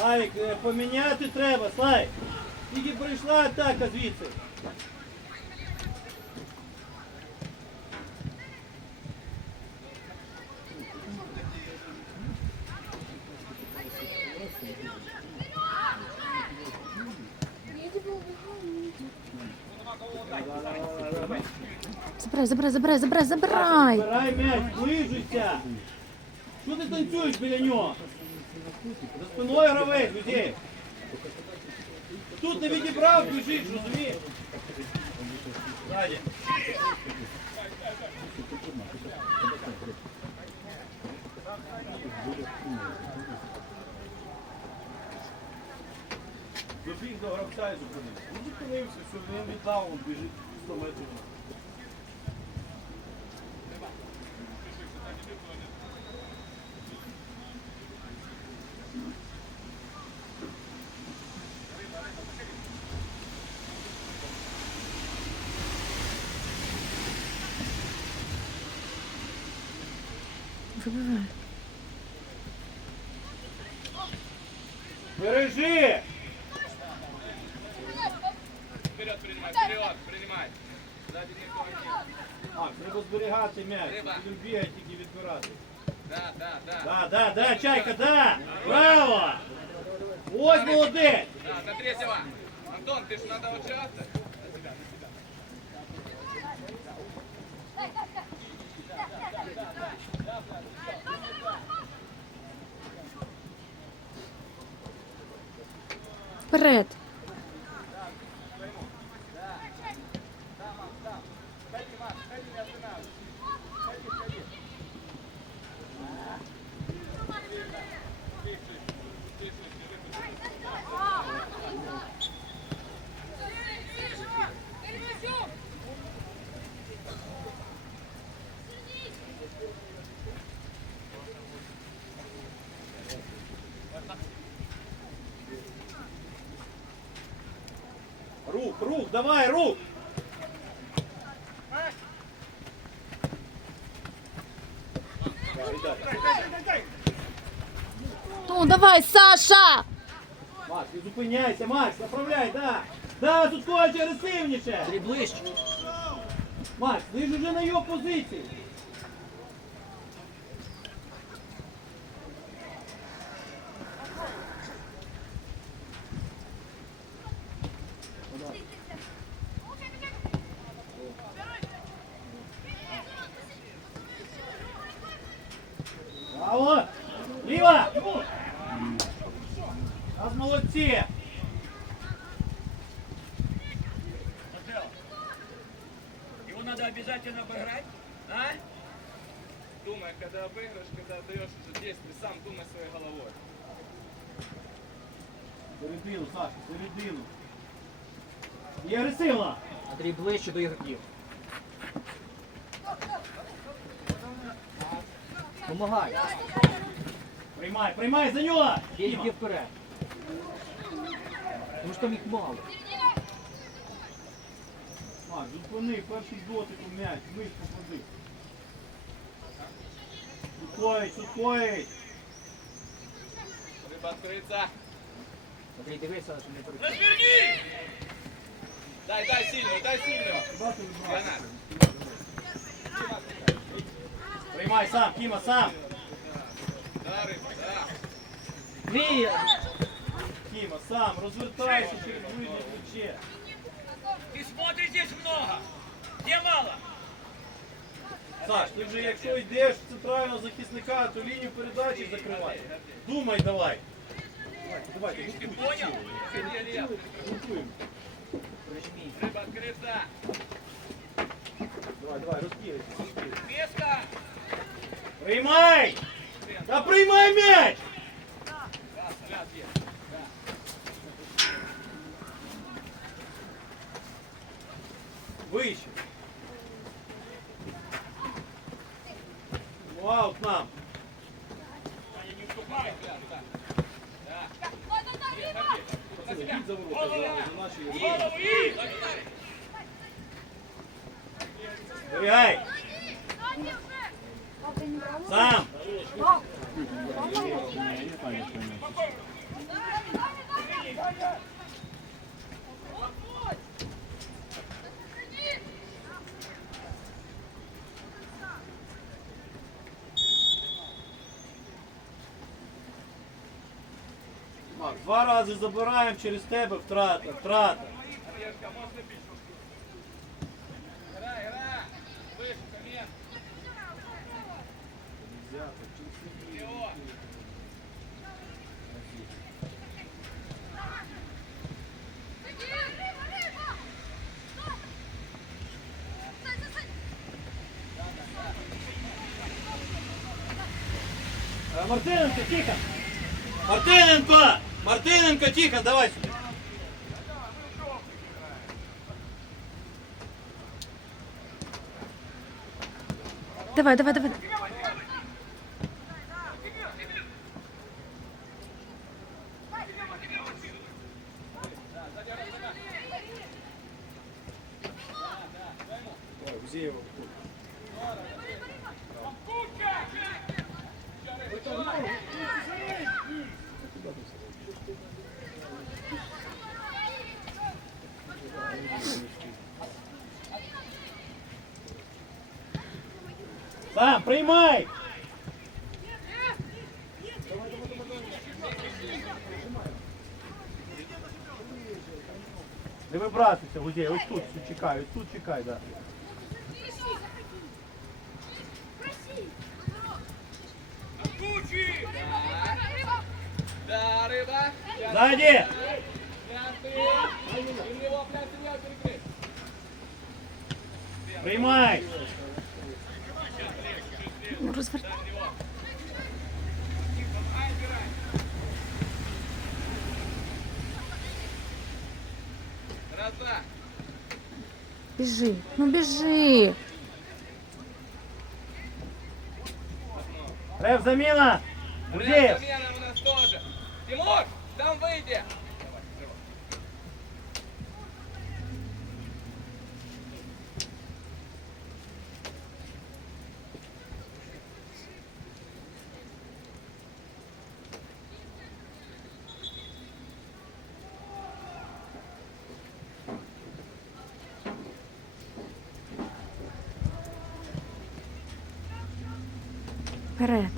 Славік, е, поміняти треба, Славік. Тільки прийшла атака звідси. Забирай, забирай, забирай, забирай, забирай. Збирай м'яч, ближуйся. Що ти танцюєш біля нього? За спиною гравець, людей. Тут не відібрав, біжиш, розумієш? Ззаді. Добіг до гравця і зупинився. Ну зупинився, все, він віддав, він біжить 100 метрів. Вибивай. Бережи! Вперед принимай, вперед принимай. Сзади никого нет. А, треба зберігати м'яч. Треба. Він бігає тільки відбирати. Да, да, да. Да, да, да, чайка, да! Браво! Ось молодець! Да, на третьего. Антон, ты ж надо участвовать. Вперед. Рух, Рух, давай, рух! Ну, давай, Саша! Макс, не зупиняйся, Макс, направляй, да! Да, тут когось агресивніше! Макс, ти ж уже на його позиції! Думай, когда отдаешь уже действие, сам думай своей головой. Середину, Саша, середину. І агресивно! Андрій ближче до ігроків. Помагай. Приймай, приймай за нього! Є вперед. Тому що там їх мало. Макс, зупини перший дотик у м'яч, вийш попади. Сухоїть, сухоїть! Рыба открыться. Андрій, дивися, що не перед. Разверни! Дай, дай сильную, дай сильную. Бати вибрати. Гранат. Приймай сам, Кіма, сам! Да, рыба, да. Ні! Кіма, сам, розвертайся через вийде плече. Ти смотри здесь много! Де мало? Саш, ти вже якщо йдеш в центрального захисника, то лінію передачі закривай. Думай давай. Давайте, давайте, Ты гуртуйте. понял? Иди, Илья. Гуртуємо. Прижміть. Рыба открыта. Давай, давай, розбігайся. розбігайся. Песка! Приймай! Та приймай м'яч! Два рази забираємо через тебе, втрата, втрата. Е, Мартиненко, тихо! Мартиненко! Мартиненко, тихо, давай сюди. Давай, давай, давай. Сам, приймай! Не вибратися, Гузей, ось тут чекай, ось тут чекай, да. Да, не перекрити. Приймай! Ну, розвертай. Раз, два. Біжи, ну біжи. Рев заміна! Гуляй, Гузеєв! замена у нас тоже. Тимур, там выйди. Вперед.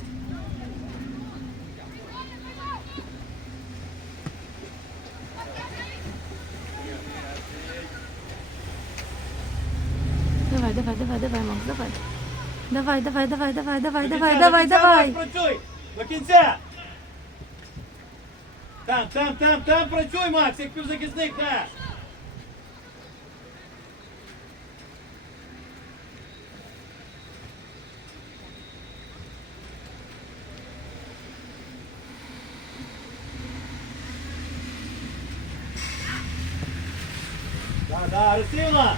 Давай, давай, давай, давай, Макс, давай. Давай, давай, давай, давай, давай, давай, давай, давай. Працюй! До кінця! Там, там, там, там працюй, Макс, як півзахисник, так! Агресивно!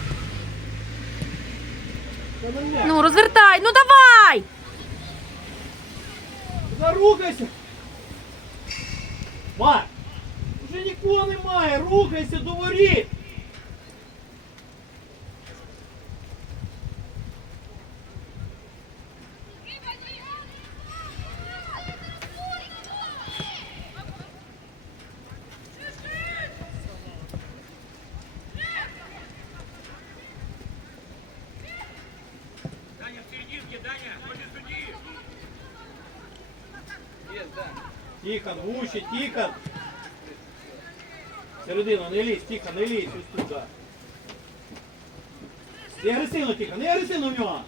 Ну, розвертай, ну давай! Зарухайся! Марк! Уже нікого немає! Рухайся до воріт! Гуще, тихо! Середину, не лізь, тихо, не лізь, ось туди. Не агресивно, тихо, не агресивно в нього!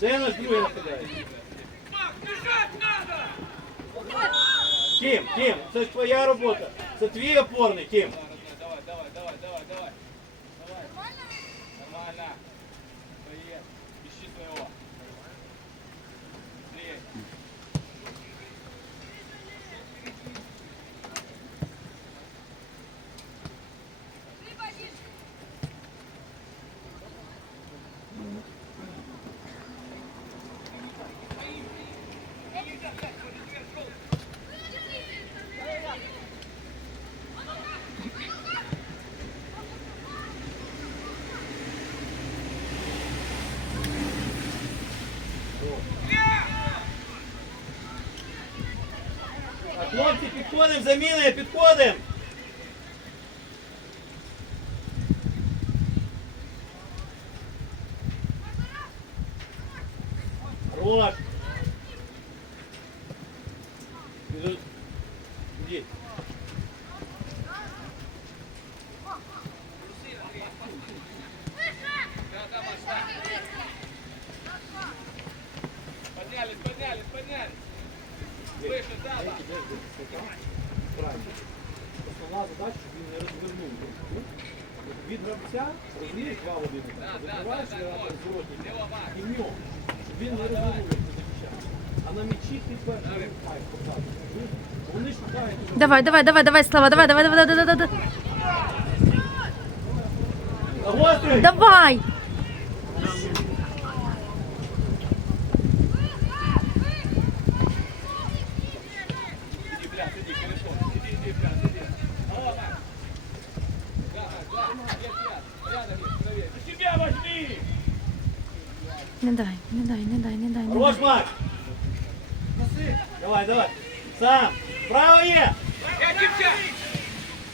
Це наш другий нападає. Тим, Кім, це ж твоя робота. Це твій опорний, Кім. Давай, давай, давай, давай, давай. Давай. Нормально. Поед. Ищи своего. Быстрее. Так, хлопці, підходимо, заміни, підходимо. Давай, давай, давай, давай, Слава, давай, давай, давай, давай, давай, давай. Давай. Не дай, не дай, не дай, не дай. Не Хорош, дай. Марк! Давай, давай. Сам! Право є!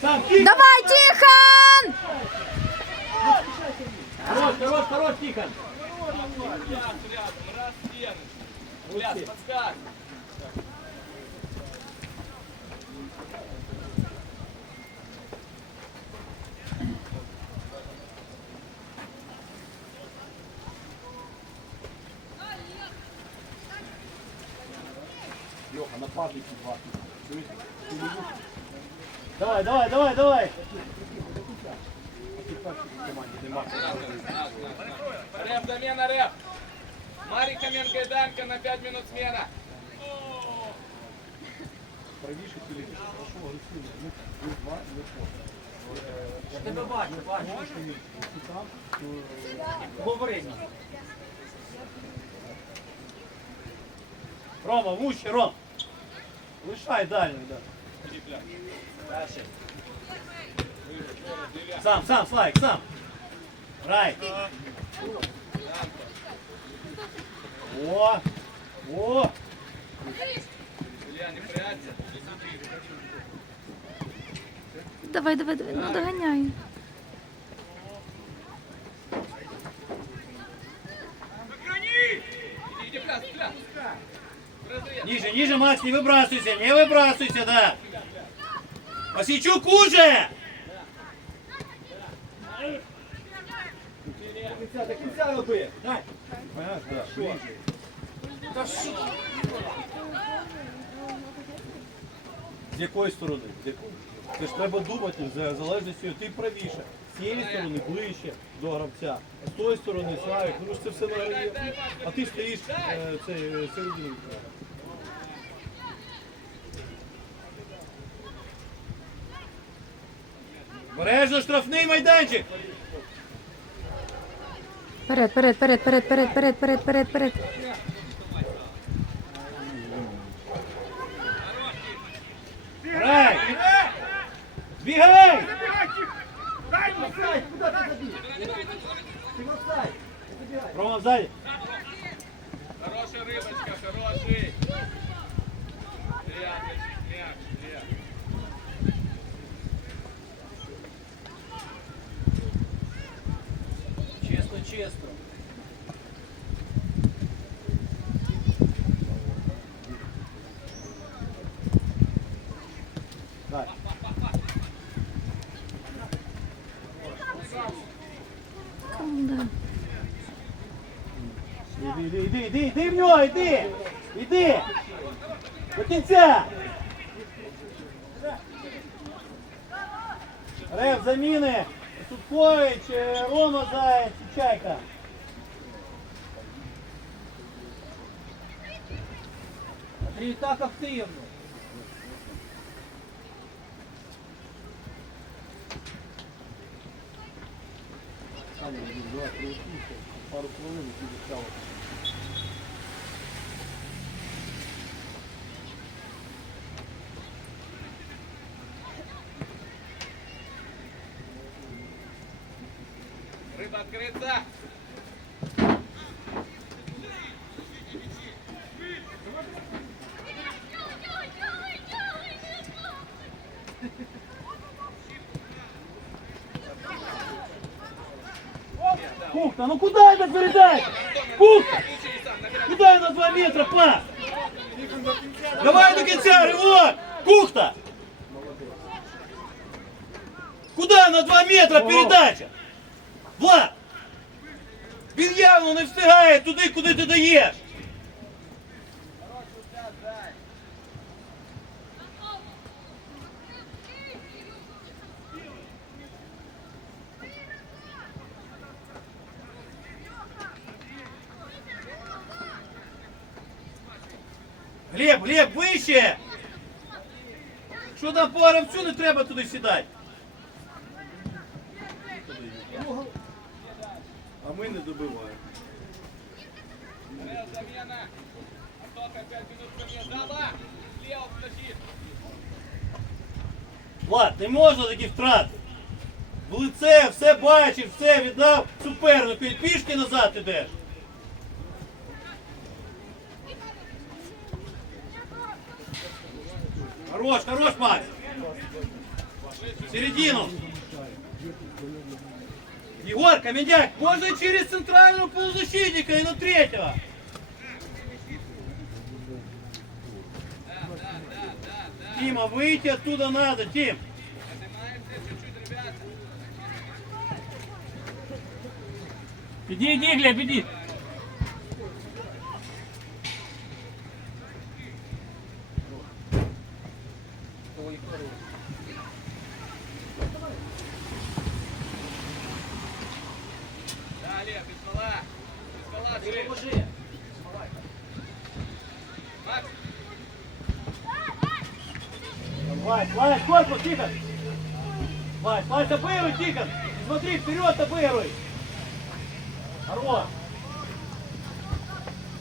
Давай, Тихон! Хорош, хорош, хорош, Тихон! Пляс подскак. Леха, нападник два. Давай, давай, давай, давай! Реп, замена, реп. Марик Каменко и Данька на 5 минут смена. Правіше тілі, хорошо, агресивно. Ну, ви два, по. Я тебе бачу, бачу. Говори. Рома, вуще, Ром! Лишай дальню, да. Сам, сам, Слайк, сам. Рай. О, о. Давай, давай, давай, ну доганяй. Ниже, ниже, Макс, не выбрасывайся, не выбрасывайся, да. Осичук уже! До кінця, до. З якої сторони? З якої? Це ж треба думати, в залежності, ти правіше. З цієї сторони ближче до гравця, з тої сторони Славік, ну ж це все награє. А ти стоїш е, це, середину. Бережно штрафний майданчик. Вперед, вперед, вперед, вперед, вперед, вперед, вперед, вперед, вперед. Грай! Бігай! Рома сзади. Іди, іди, іди, іди, іди в нього, іди! Іди! До кінця! Рев, заміни! Суткович, е, Рома Заєць, і Чайка. Андрій так активно. приготуйте, пару хвилин і відправити. Рыба открыта! Кухта, ну куда это передать? Сам. Куда на два метра пас? Давай до конца, рывок! Кухта! Куда на два метра передача? Влад! Він явно не встигає туди, куди ти даєш. Глеб, Глеб, вище! Що там по гравцю не треба туди сідати? А ми не добиваємо. Замена. Антоха, 5 минут ко мне. Зала. Лево, подожди. Влад, не можна такі втрати. В лице все бачив, все віддав супернику. І пішки назад ідеш. Хорош, хорош. В середину. Егор, Камедяк, можно через центрального полузащитника и на третьего. Тима, выйти оттуда надо, Тим. Иди, иди, Глеб, иди. Вперед обыгрывай. Хорош.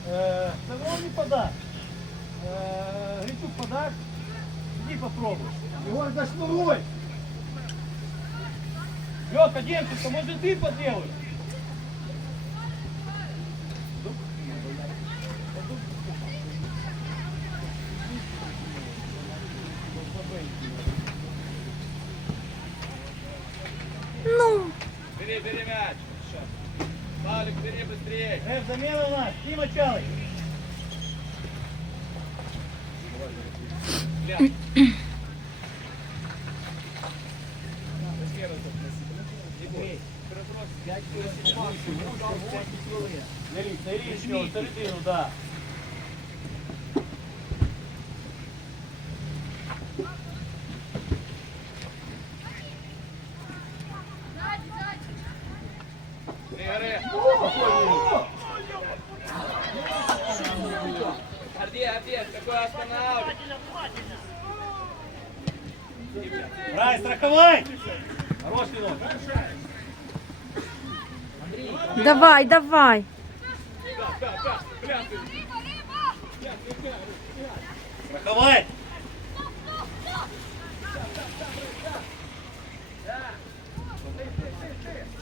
Э, да он не подаст. Э, подаст. Иди попробуй. Егор, зашнуруй. Лёха, Демченко, может ты поделаешь? Страховай! Хорош, Ленок. давай, давай. Страховай!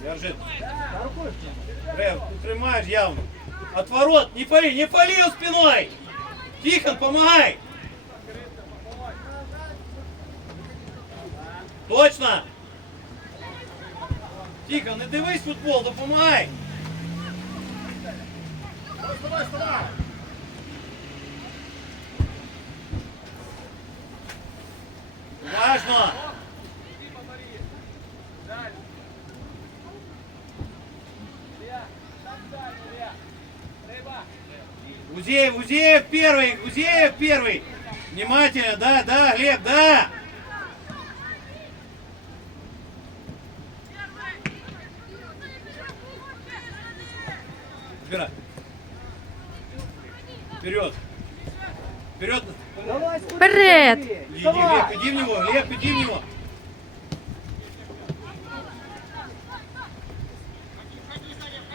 Держи. Рев, ты тримаешь явно. Отворот, не пали, не пали спиной! Тихон, помогай! Точно! Тихон, не дивись футбол, допомагай! Важно! Гузеев, Гузеев первый, Гузеев первый. Внимательно, да, да, Глеб, да. Вперед. Вперед. Вперед. Иди, иди, Глеб, иди в него, Глеб, иди в него.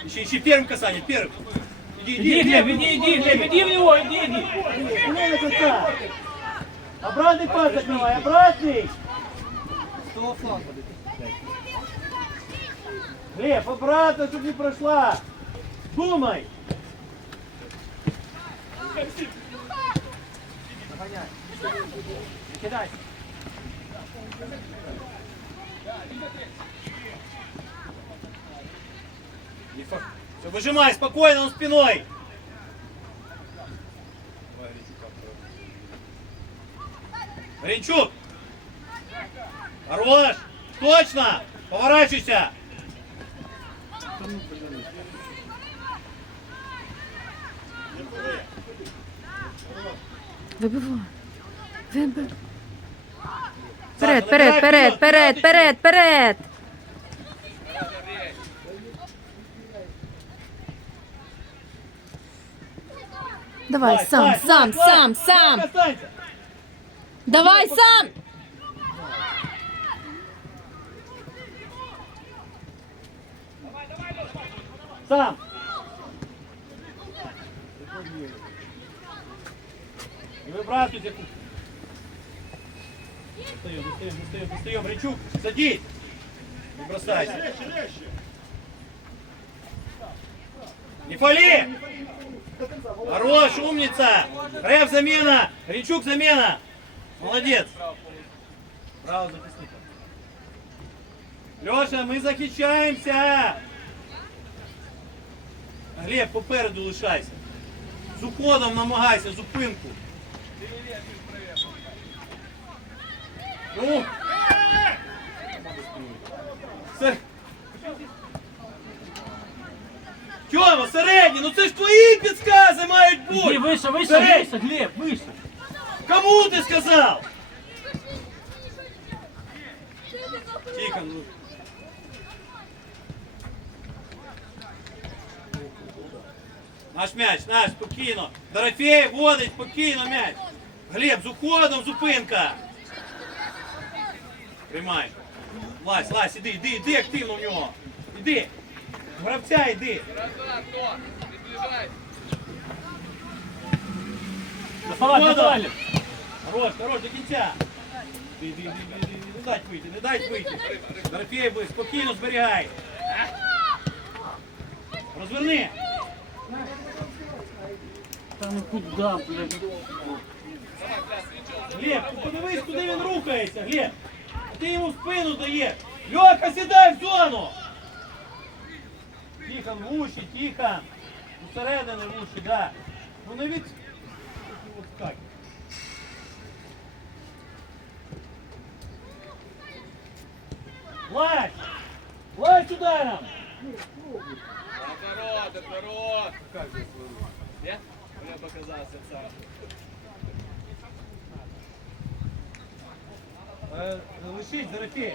Ищи, ищи первым касание, первым. Иди, Иди, Глеб, иди, иди, Глеб, иди в него, иди, иди. Коса. Обратный пас закрывай, обратный. Глеб, обратно, чтобы не прошла. Думай. Фа- Все, выжимай, спокойно, он спиной. Гринчук! Хорош! Точно! Поворачивайся! Вибивай. Вибив. Вперед, вперед, вперед, вперед, вперед, вперед. Давай, сам, сам, сам, сам. Давай сам. Сам! Не выбрасывайте. Достаем, достаем, достаем, достаем. Речук, садись! Не бросайся. Не фали! Хорош, умница! Рэп замена! Речук замена! Молодец! Право захисника. Леша, ми захищаємося! Глеб, попереду лишайся. З уходом намагайся, зупинку. Ну! Це... Тьома, середній, ну це ж твої підскази мають бути! Иди выше, выше, Середній. выше, Глеб, выше. Кому ти сказав? Тихо, ну. Наш м'яч, наш, спокійно. Дорофей водить, спокійно м'яч. Глеб, з уходом, зупинка. Приймай. Лась, Лась, іди, іди, іди активно в нього. Іди. Гравця іди. Доставай, доставай. Хорош, хорош, до кінця. Іди, іди, іди, іди, іди, Не дать вийти, не дать вийти. Дорофей, ви спокійно зберігай. Розверни. Да ну куда, блядь? Глеб, подивись, куди він рухається, Глеб. Ти йому спину даєш. Льоха, сідай в зону. Тихо, в уші, тихо. Усередини в уші, да. Ну не від... От так. Лазь! Лазь ударом! Наоборот, наоборот. Как же Нет? Я показался сам. Е, Лишись, Дорофей.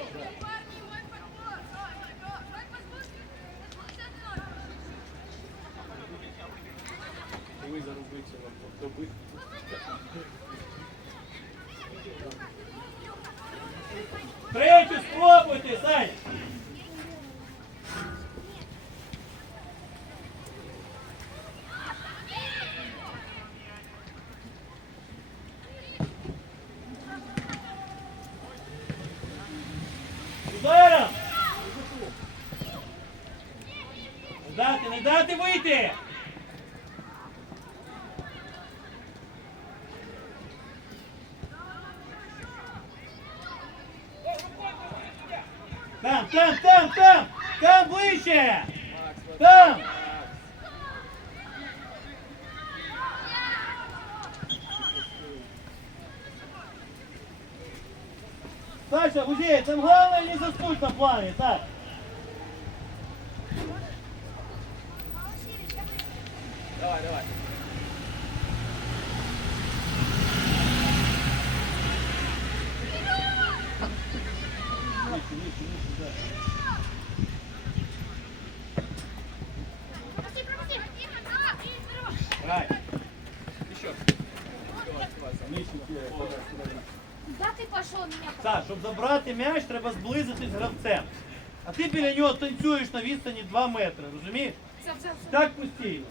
Ви зарубиться вам добити. Третю спробуйте, Саня. Ударом! Не дати, не дати вийти! Там, там, там, там! Там ближче! Там! Саша, музей, там главное не заснуть на плане, так? Саш, щоб забрати м'яч, треба зблизитись з гравцем. А ти біля нього танцюєш на відстані 2 метри, розумієш? Все, все, все. Так постійно.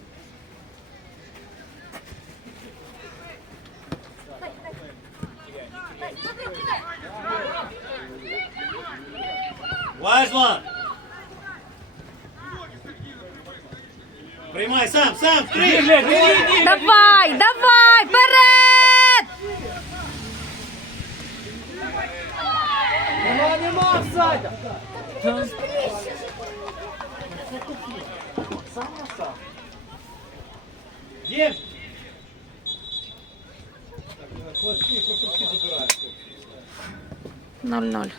Важно! Приймай сам, сам, Иди, три! Глеб, иди, иди. Давай, давай, вперед! Та нема офсайда. Та Сам на сам. Є. Так, хлопці, хлопці забирають. 0-0.